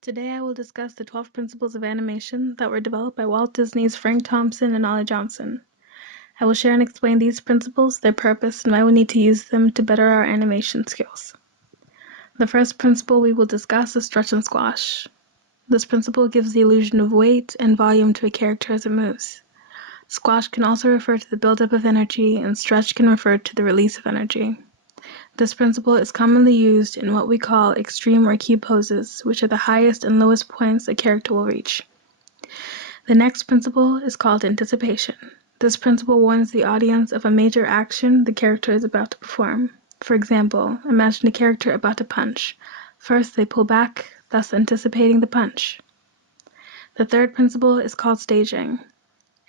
Today I will discuss the 12 principles of animation that were developed by Walt Disney's Frank Thompson and Ollie Johnson. I will share and explain these principles, their purpose, and why we need to use them to better our animation skills. The first principle we will discuss is stretch and squash. This principle gives the illusion of weight and volume to a character as it moves. Squash can also refer to the buildup of energy, and stretch can refer to the release of energy. This principle is commonly used in what we call extreme or key poses, which are the highest and lowest points a character will reach. The next principle is called anticipation. This principle warns the audience of a major action the character is about to perform. For example, imagine a character about to punch. First, they pull back, thus anticipating the punch. The third principle is called staging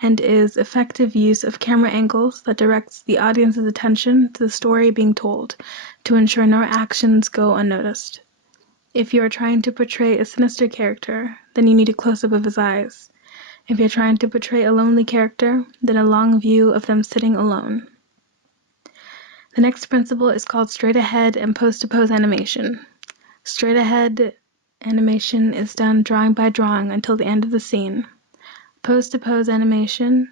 and is effective use of camera angles that directs the audience's attention to the story being told to ensure no actions go unnoticed. If you are trying to portray a sinister character, then you need a close-up of his eyes. If you're trying to portray a lonely character, then a long view of them sitting alone. The next principle is called straight-ahead and pose-to-pose animation. Straight-ahead animation is done drawing by drawing until the end of the scene. Pose-to-pose animates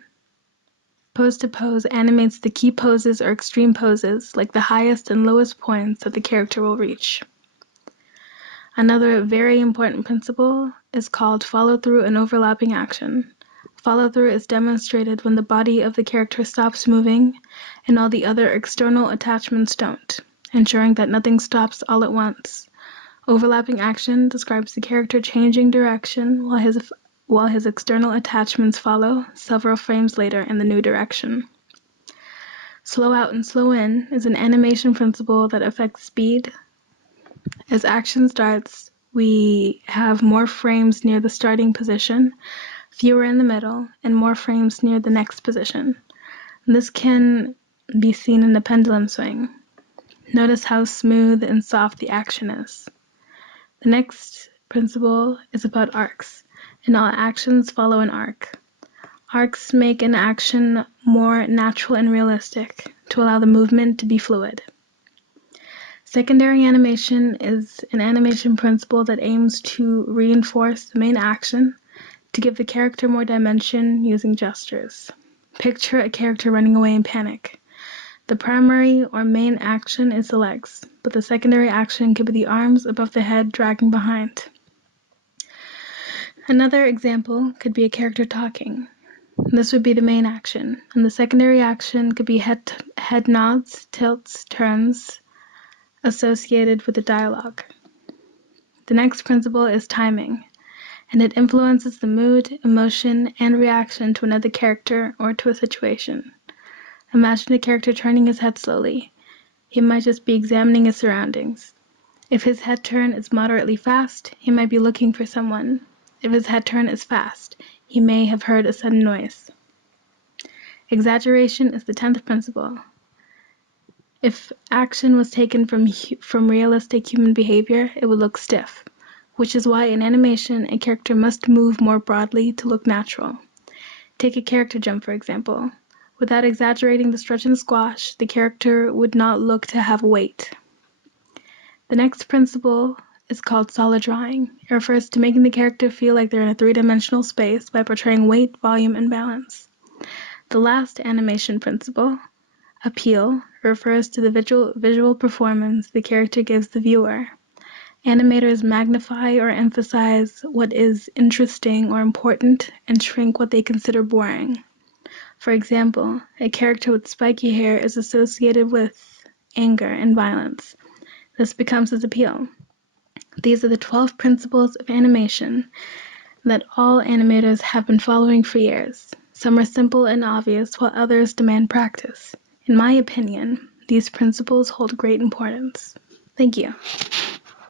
the key poses or extreme poses, like the highest and lowest points that the character will reach. Another very important principle is called follow-through and overlapping action. Follow-through is demonstrated when the body of the character stops moving and all the other external attachments don't, ensuring that nothing stops all at once. Overlapping action describes the character changing direction while his external attachments follow several frames later in the new direction. Slow out and slow in is an animation principle that affects speed. As action starts, we have more frames near the starting position, fewer in the middle, and more frames near the next position. This can be seen in the pendulum swing. Notice how smooth and soft the action is. The next principle is about arcs, and all actions follow an arc. Arcs make an action more natural and realistic to allow the movement to be fluid. Secondary animation is an animation principle that aims to reinforce the main action to give the character more dimension using gestures. Picture a character running away in panic. The primary or main action is the legs, but the secondary action could be the arms above the head dragging behind. Another example could be a character talking. This would be the main action, and the secondary action could be head nods, tilts, turns associated with the dialogue. The next principle is timing, and it influences the mood, emotion, and reaction to another character or to a situation. Imagine a character turning his head slowly. He might just be examining his surroundings. If his head turn is moderately fast, he might be looking for someone. If his head turn is fast, he may have heard a sudden noise. Exaggeration is the 10th principle. If action was taken from realistic human behavior, it would look stiff, which is why in animation a character must move more broadly to look natural. Take a character jump, for example. Without exaggerating the stretch and squash, the character would not look to have weight. The next principle is called solid drawing. It refers to making the character feel like they're in a three-dimensional space by portraying weight, volume, and balance. The last animation principle, appeal, refers to the visual performance the character gives the viewer. Animators magnify or emphasize what is interesting or important and shrink what they consider boring. For example, a character with spiky hair is associated with anger and violence. This becomes his appeal. These are the 12 principles of animation that all animators have been following for years. Some are simple and obvious, while others demand practice. In my opinion, these principles hold great importance. Thank you.